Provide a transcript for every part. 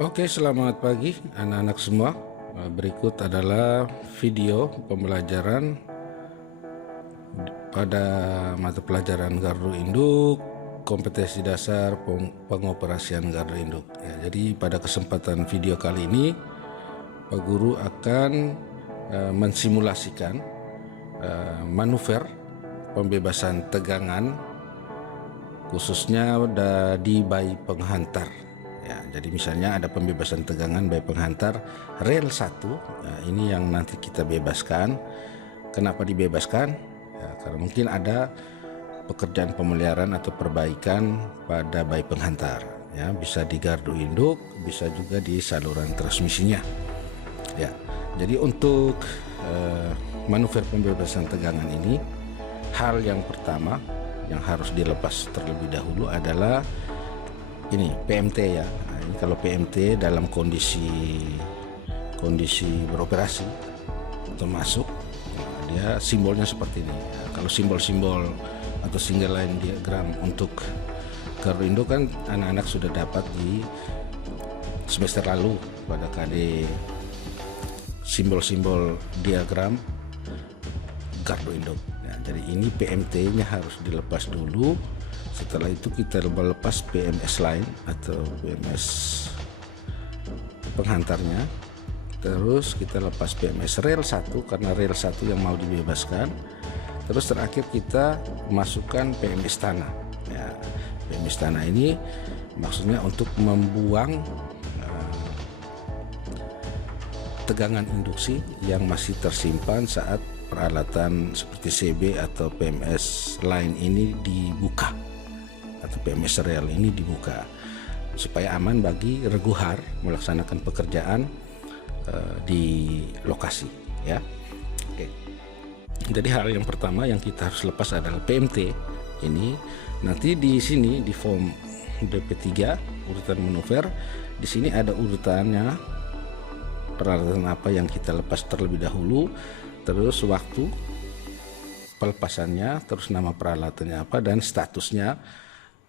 Oke, selamat pagi anak-anak semua. Berikut adalah video pembelajaran pada mata pelajaran Gardu Induk, kompetensi dasar pengoperasian Gardu Induk. Ya, jadi pada kesempatan video kali ini, Pak Guru akan mensimulasikan manuver pembebasan tegangan khususnya di bayi penghantar. Ya, jadi misalnya ada pembebasan tegangan bayi penghantar rel 1, ya, ini yang nanti kita bebaskan. Kenapa dibebaskan? Ya, karena mungkin ada pekerjaan pemeliharaan atau perbaikan pada bayi penghantar. Ya, bisa di gardu induk, bisa juga di saluran transmisinya. Ya, jadi untuk manuver pembebasan tegangan ini, hal yang pertama yang harus dilepas terlebih dahulu adalah ini PMT ya. Nah, ini kalau PMT dalam kondisi beroperasi atau masuk, dia simbolnya seperti ini. Nah, kalau simbol-simbol atau single line diagram untuk gardu induk kan anak-anak sudah dapat di semester lalu pada KD simbol-simbol diagram gardu induk. Nah, jadi ini PMT-nya harus dilepas dulu. Setelah itu kita lepas PMS line atau PMS penghantarnya. Terus kita lepas PMS rel 1 karena rel 1 yang mau dibebaskan. Terus terakhir kita masukkan PMS tanah. Ya, PMS tanah ini maksudnya untuk membuang tegangan induksi yang masih tersimpan saat peralatan seperti CB atau PMS line ini dibuka, atau PMS rel ini dibuka, supaya aman bagi reguhar melaksanakan pekerjaan di lokasi ya. Oke. Jadi hal yang pertama yang kita harus lepas adalah PMT ini. Nanti di sini di form DP3 urutan manuver, di sini ada urutannya peralatan apa yang kita lepas terlebih dahulu, terus waktu pelepasannya, terus nama peralatannya apa, dan statusnya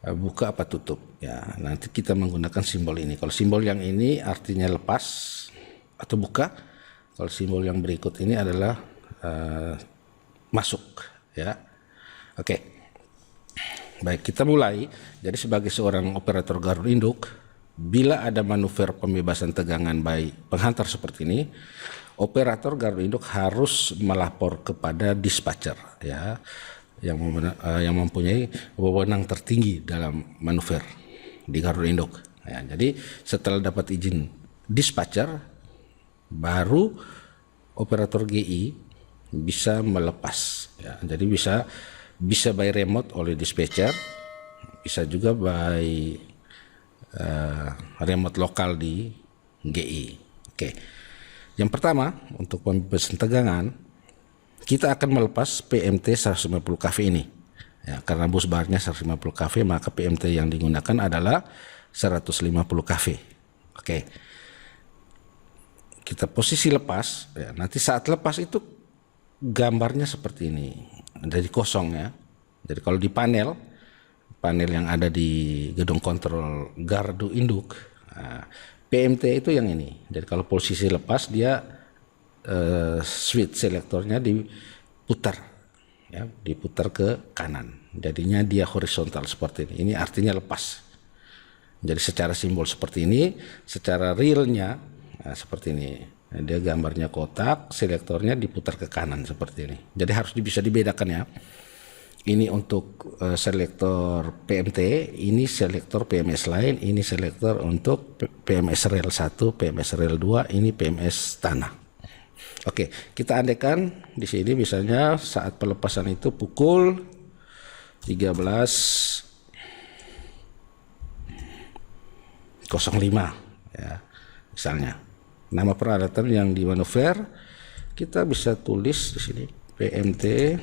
buka apa tutup ya. Nanti kita menggunakan simbol ini. Kalau simbol yang ini artinya lepas atau buka, kalau simbol yang berikut ini adalah masuk ya. Oke, baik, kita mulai. Jadi sebagai seorang operator gardu induk, bila ada manuver pembebasan tegangan bayi penghantar seperti ini, operator gardu induk harus melapor kepada dispatcher ya, yang mempunyai wewenang tertinggi dalam manuver di gardu induk. Ya, jadi setelah dapat izin dispatcher, baru operator GI bisa melepas. Ya, jadi bisa by remote oleh dispatcher, bisa juga by remote lokal di GI. Oke. Yang pertama, untuk pembebasan tegangan, kita akan melepas PMT 150 kV ini. Ya, karena bus barnya 150 kV, maka PMT yang digunakan adalah 150 kV. Oke. Kita posisi lepas, ya, nanti saat lepas itu gambarnya seperti ini. Jadi kosong ya. Jadi kalau di panel yang ada di gedung kontrol gardu induk, nah, PMT itu yang ini. Jadi kalau posisi lepas, dia switch selektornya diputar ya, diputar ke kanan, jadinya dia horizontal seperti ini. Ini artinya lepas. Jadi secara simbol seperti ini, secara realnya seperti ini. Nah, dia gambarnya kotak, selektornya diputar ke kanan seperti ini. Jadi harus bisa dibedakan ya. Ini untuk selektor PMT, ini selektor PMS lain, ini selektor untuk PMS rel 1, PMS rel 2, ini PMS tanah. Oke, kita andaikan di sini misalnya saat pelepasan itu pukul 13.05 ya. Misalnya nama peralatan yang dimanuver kita bisa tulis di sini PMT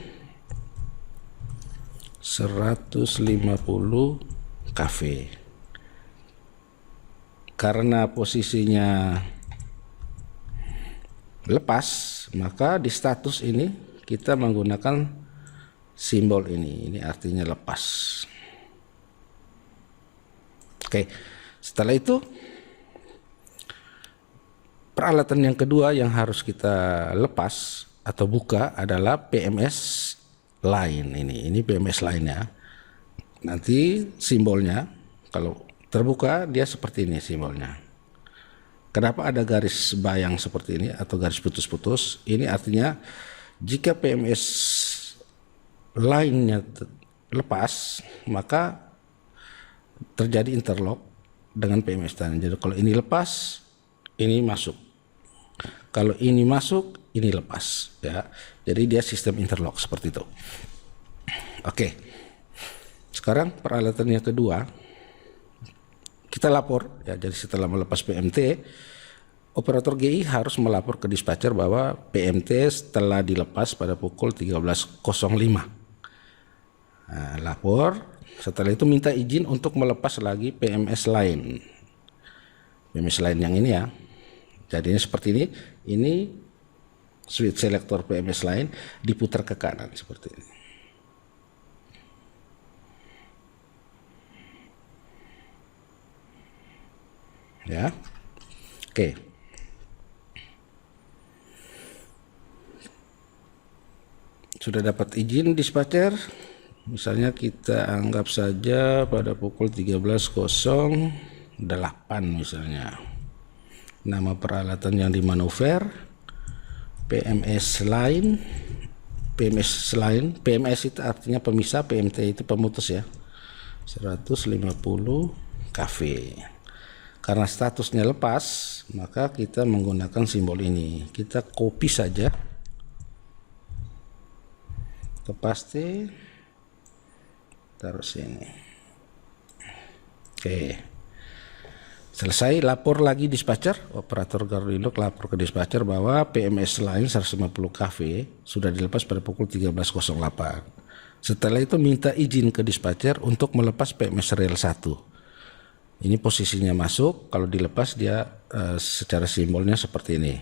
150 kV. Karena posisinya lepas, maka di status ini kita menggunakan simbol ini. Ini artinya lepas. Oke, setelah itu peralatan yang kedua yang harus kita lepas atau buka adalah PMS line ini PMS line-nya. Nanti simbolnya kalau terbuka dia seperti ini simbolnya. Kenapa ada garis bayang seperti ini atau garis putus-putus? Ini artinya jika PMS line-nya lepas, maka terjadi interlock dengan PMS line. Jadi kalau ini lepas, ini masuk. Kalau ini masuk, ini lepas, ya. Jadi dia sistem interlock seperti itu. Oke. Sekarang peralatan yang kedua, kita lapor, ya. Jadi setelah melepas PMT, operator GI harus melapor ke dispatcher bahwa PMT setelah dilepas pada pukul 13.05. Nah, lapor. Setelah itu minta izin untuk melepas lagi PMS line. PMS line yang ini ya. Jadi ini seperti ini. Ini switch selector PMS line diputar ke kanan seperti ini. Ya. Oke. Sudah dapat izin dispatcher. Misalnya kita anggap saja pada pukul 13.08 misalnya. Nama peralatan yang dimanuver PMS line. PMS itu artinya pemisah, PMT itu pemutus ya. 150 kV. Karena statusnya lepas, maka kita menggunakan simbol ini. Kita copy saja. Kita paste, taruh sini. Oke. Selesai, lapor lagi dispatcher, operator gardu induk lapor ke dispatcher bahwa PMS line 150 kV sudah dilepas pada pukul 13.08. Setelah itu minta izin ke dispatcher untuk melepas PMS rel 1. Ini posisinya masuk, kalau dilepas dia secara simbolnya seperti ini.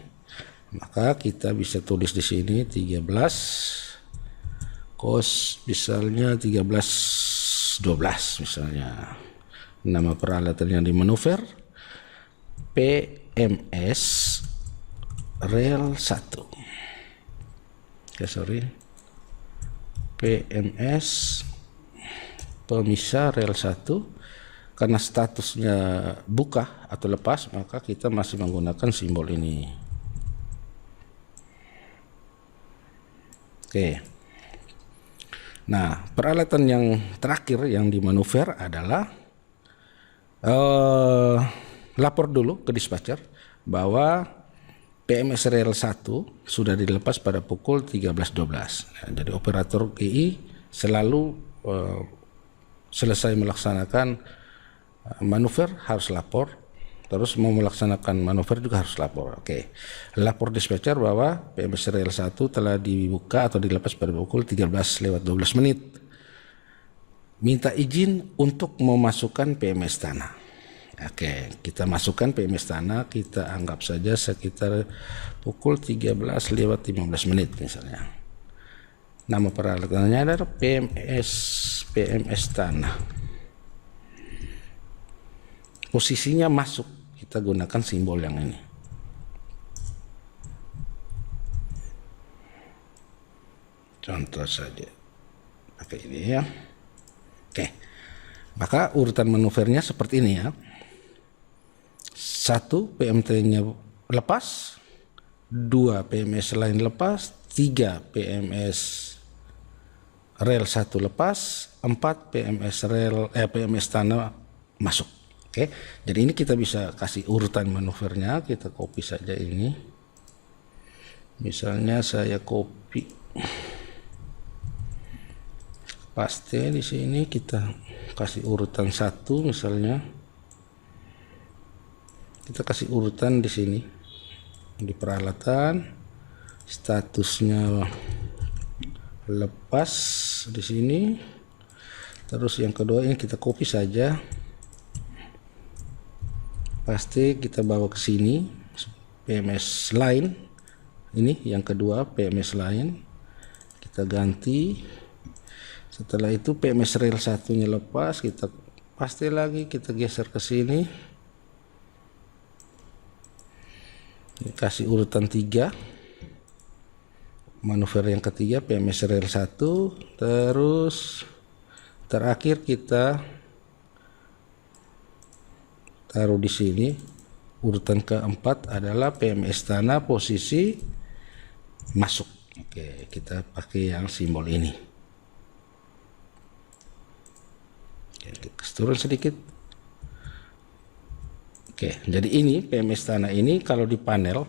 Maka kita bisa tulis di sini 13 misalnya 13.12 misalnya. Nama peralatan yang dimanuver PMS rel 1. PMS pemisah rel 1. Karena statusnya buka atau lepas, maka kita masih menggunakan simbol ini. Oke. Nah, peralatan yang terakhir yang dimanuver adalah lapor dulu ke dispatcher bahwa PMS rel 1 sudah dilepas pada pukul 13.12. Nah, jadi operator GI selalu selesai melaksanakan manuver harus lapor, terus mau melaksanakan manuver juga harus lapor. Oke. Lapor dispatcher bahwa PMS rel 1 telah dibuka atau dilepas pada pukul 13:12 menit. Minta izin untuk memasukkan PMS tanah. Oke, kita masukkan PMS tanah, kita anggap saja sekitar pukul 13:15 menit misalnya. Nama peralatannya adalah PMS tanah. Posisinya masuk, kita gunakan simbol yang ini. Contoh saja pakai ini ya. Oke, maka urutan manuvernya seperti ini ya. 1 PMT-nya lepas, 2 PMS lain lepas, 3 PMS rel 1 lepas, 4 PMS tanah masuk. Oke, jadi ini kita bisa kasih urutan manuvernya, kita copy saja ini. Misalnya saya copy, paste di sini, kita kasih urutan 1 misalnya. Kita kasih urutan di sini. Di peralatan statusnya lepas di sini. Terus yang kedua ini kita copy saja. Pasti kita bawa ke sini PMS line. Ini yang kedua PMS line. Kita ganti. Setelah itu PMS rel 1-nya lepas, kita paste lagi, kita geser ke sini. kasih urutan 3, manuver yang ketiga PMS rel 1, terus terakhir kita taruh di sini. Urutan keempat adalah PMS tanah posisi masuk. Oke, kita pakai yang simbol ini. Oke, kita turun sedikit. Oke, jadi ini PMS tanah ini kalau di panel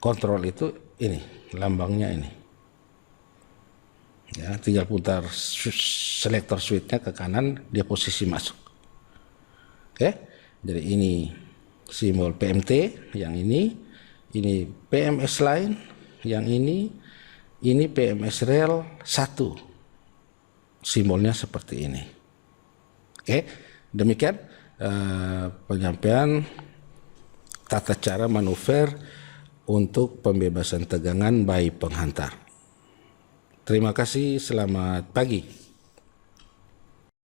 kontrol itu ini lambangnya ini. Ya, tinggal putar selektor switch-nya ke kanan, dia posisi masuk. Oke, jadi ini simbol PMT, yang ini PMS line, yang ini PMS rel 1. Simbolnya seperti ini. Oke, demikian penyampaian tata cara manuver untuk pembebasan tegangan by penghantar. Terima kasih, selamat pagi.